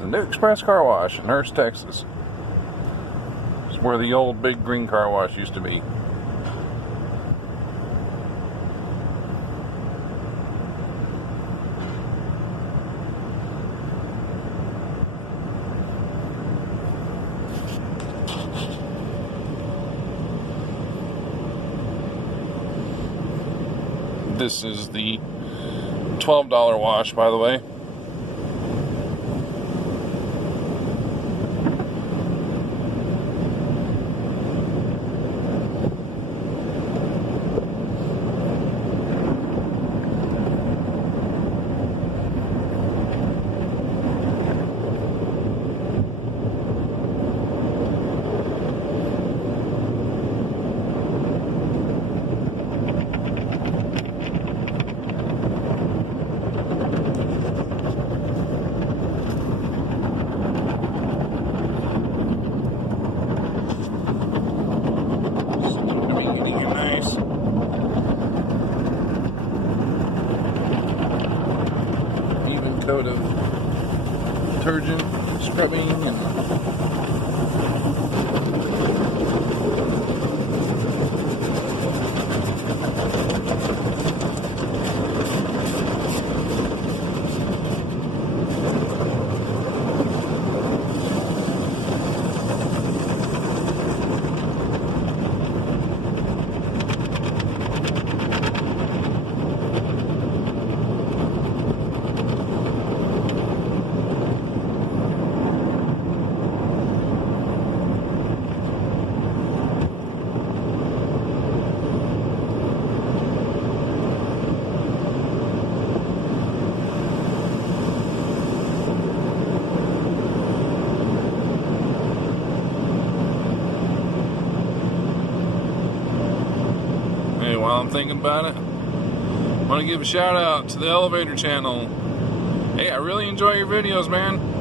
the New Express Car Wash in Hurst, Texas. It's where the old big green car wash used to be. This is the $12 wash, by the way. Coat of detergent, scrubbing, and while I'm thinking about it, I want to give a shout out to the Elevator channel. Hey, I really enjoy your videos, man.